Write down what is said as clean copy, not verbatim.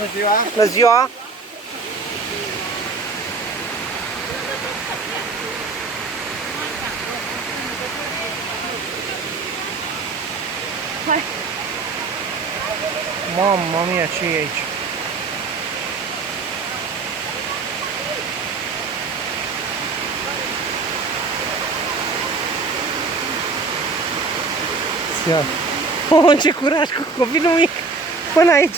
Bună ziua! Bună ziua! Mamma mia, ce e aici? Oh, ce curaj cu copilul mic până aici!